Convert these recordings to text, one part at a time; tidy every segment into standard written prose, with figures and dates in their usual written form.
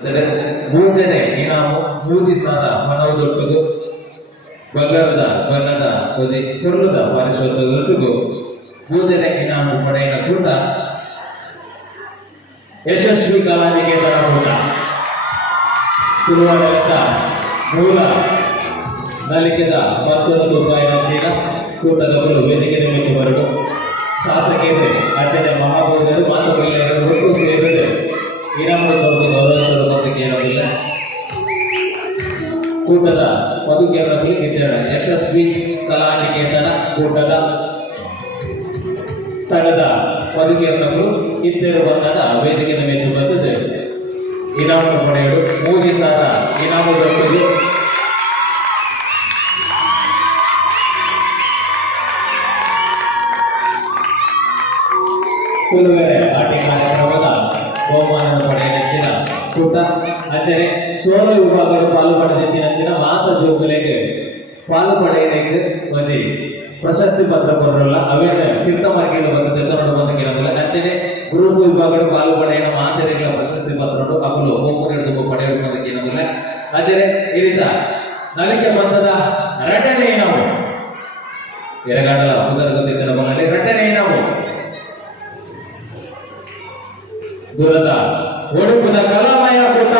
ಮೂಜನೆ ಇನಾಮು ಮೂಜಿಸಾದ ಮನೋದೊಟ್ಟುಗು ಬಂಗಾರದ ಬಣ್ಣದ ಧ್ವಜಿ ತುರ್ಲದ ಪರಿಶೋಧದೊಟ್ಟಿಗೂ ಮೂಜನೆ ಇನಾಮು ಪಡೆಯನ ಕೂಟ ಯಶಸ್ವಿ ಕಲಾನಿಕೇತನ ಕೂಟ ತುಳುವಾಡಳಿತ ಮೂಲ ನಲಿಕೆದ 10 ರೂಪಾಯಿನ ಚೀಲ ಕೂಟದವರು ವೇದಿಕೆ ನಿಮಿತ್ತವರೆಗೂ ಶಾಸಕೇಂದ್ರ ಅಚ್ಚನೆ ಮಹಾಭೋಜರು ಮಾತುಕತೆಯರು ಒಟ್ಟು ಸೇರಿದೆ ಇನಾಮು ಗೌರವಿಸಲು ಬಂದಿಗೆ ಇರೋದಿಲ್ಲ. ಕೂಟದ ಬದುಕಿಯವರಲ್ಲಿ ನಿಂತಿರೋಣ ಯಶಸ್ವಿ ಕಲಾನಿಕೇತನ ಕೂಟದ ತಂಡದ ಬದುಕಿಯವರನ್ನು ಇದ್ದರು ಬಂಧನ ವೇದಿಕೆ ಮೇಲೆ ಬಂದಿದೆ. ಇನಾಮು ಪಡೆಯಲು 3,000 ಇನಾಮುಗಳೊಂದಿಗೆ ಕೂಲುಗರೆ ಆಟಿ ಕಾರ್ಯಕ್ರಮದ ಬಹುಮಾನ ಪಡೆಯಲಿಚ್ಚಿನ ಕೂಟ ಅಚ್ಚರೆ ಸೋಲು ವಿಭಾಗಗಳು ಪಾಲ್ಪಡೆದಿನ ಮಾತ ಜೋಗುಲೆಗೆ ಪಾಲು ಪಡೆಯಲಿಕ್ಕೆ ಮಜಿ ಪ್ರಶಸ್ತಿ ಪತ್ರ ಕೊರಲ್ಲ ಅವೇನ ತೀರ್ಥ ಮಾರ್ಗಗಳು ಬಂದ ನೋಡು ಬಂದ ಅಚ್ಚರೆ ಗ್ರೂಪ್ ವಿಭಾಗಗಳು ಪಾಲು ಪಡೆಯನ ಮಾತೆರೆಗಳ ಪ್ರಶಸ್ತಿ ಪತ್ರ ಅವಳು ಒಬ್ಬರು ಪಡೆಯಲು ಬಂದಕ್ಕಿರೋದಿಲ್ಲ. ಅಚ್ಚರೆ ಈ ರೀತ ನಲಿಕೆ ಬಂಧದ ರಟನೆ ನಾವು ಎರಗಾಡಲ ಉದರ ಗೊತ್ತಿದ್ದ ಮನೆಯಲ್ಲಿ ರಟನೆ ನಾವು ದೂರದ ಒಡುಪುದ ಕಲಾಮಯ ಕೂಟ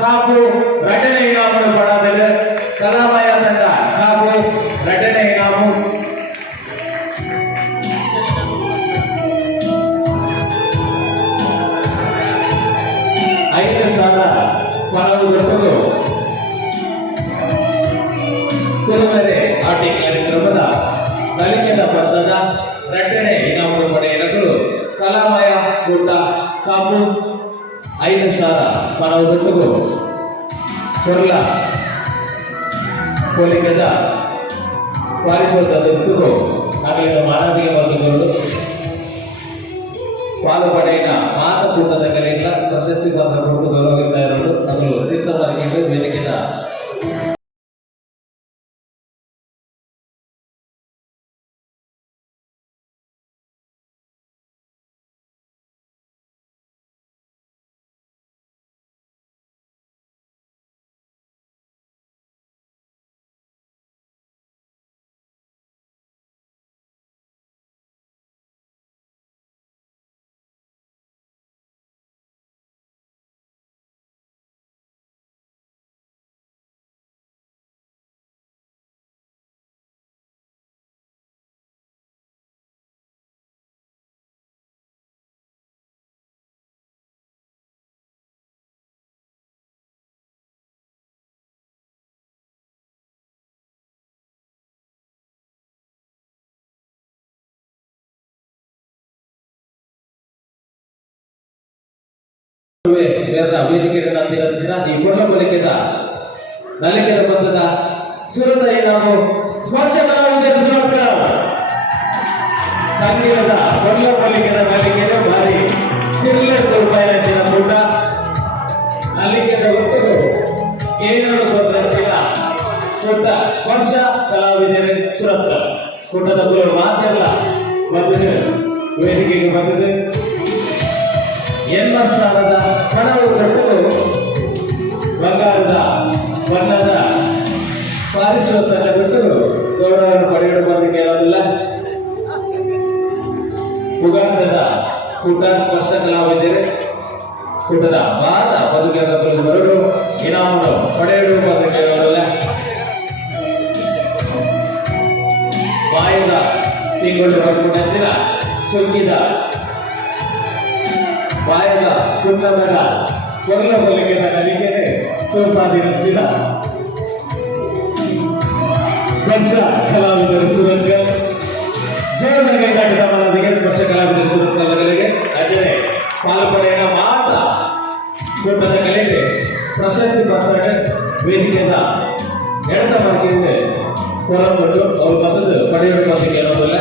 ಕಾಪು ರಟನೆ ಇನಾಮನ್ನು ಪಡೆದರೆ ಕಲಾಮಯ ತಂಡ ಕಾಪು ರಟನೆ ಇನಾಮು ಪಣವು ಕುರುಮರೆ ಆಟಿ ಕಾರ್ಯಕ್ರಮದ ನಲಿಕೆದ ಪತ್ರದ ರಟನೆ ಇನಾಮನ್ನು ಪಡೆಯಲು ಕಲಾಮಯ ಕೂಟ ಕಾಪು 5,000 ಪಣವು ಕೊರ್ಲ ಕೋಲಿಕೆದ ಪಾರಿಶೋಧದೊಟ್ಟಿಗೂ ನಗಲಿನ ಮಾನವೀಯ ಬಂಧುಗಳು ಪಾಲು ಪಡೆಯಿನ ಮಾತಕೂಟದ ಕಲೆಯಿಂದ ಪ್ರಶಸ್ತಿ ಪತ್ರ ಕೊಟ್ಟು ಗೌರವಿಸ್ತಾ ಇರೋದು ಅದು ತೀರ್ಥ ಮಾರ್ಗಗಳು ವೇದಿಕೆದ ವೇದಿಕೆಯನ್ನು ಅಂತಿರಮಿಸಿದ ಈ ಕೊಲ್ಲಬಲಿಕೆದ ನಲಿಕೆದ ಬಂಧದ ಸುರತ ನಾವು ಸ್ಪರ್ಶ ಕಲಾವಿದರು ಸಮರ್ಥ ತಂಗಿರದ ಕೊಲ್ಲಬಲಿಕೆದ ನಲಿಕೆಯ ಭಾರಿ 2 ರೂಪಾಯಿನ ಚಿನ್ನ ಕೂಟ ನಲಿಕೆದ ಒಟ್ಟಿಗೂ 700 ಚಿನ್ನ ಕೂಟ ಸ್ಪರ್ಶ ಕಲಾವಿದರು ಸುರತ ಕೂಟದ ಮಾತೆಲ್ಲ ಬಂದಿದೆ ವೇದಿಕೆಗೆ ಬಂದಿದೆ. 80,000 ಪಣವು ಕೊಟ್ಟು ಬಂಗಾರದ ಬಣ್ಣದ ಪಾರಿಶೋಧಕ ಬಿಟ್ಟು ಗೌರವವನ್ನು ಪಡೆಯಲು ಬಂದಿಗೆ ಇರೋದಿಲ್ಲ. ಉಗಾಂಡದ ಕೂಟ ಸ್ಪರ್ಶ ಕಲಾವಿದರು ಕೂಟದ ಮಾತ ಬದುಕಿನ ಬರಲು ಇನಾಮನ್ನು ಪಡೆಯಲು ಬಂದಿಗೆ ಇರೋದಿಲ್ಲ. ಬಾಯದ ತಿಂಗಳು ಬಂದು ಸುಗ್ಗಿದ ಬಾಯದ ಕುಂದಮರ ಕೊರ್ಲ ಬಲಿಕೆದ ನಲಿಕೆನೆ ತೋರ್ಪಾದಿನ ಸ್ಪರ್ಶ ಕಲಾವಿದರು ಸುರಂಗ ಜೀವನಗೆ ಕಟ್ಟಿದ ಮನದಿಗೆ ಸ್ಪರ್ಶ ಕಲಾವಿದರು ಸುರಂಗಗಳಿಗೆ ಅಜನೆ ಪಾಲ್ಪಡೆಯ ಮಾತ ಕೂಟದ ಕಲೆಗೆ ಪ್ರಶಸ್ತಿ ಪತ್ರ ವೇದಿಕೆಯಿಂದ ಎಡತ ಮಾರ್ಗದಿಂದ ಹೊರಗೊಂಡು ಅವರು ಬಂದದ್ದು ಪಡೆಯಲು ಬಂದಿಗೆ ಅನ್ನೋದಿಲ್ಲ.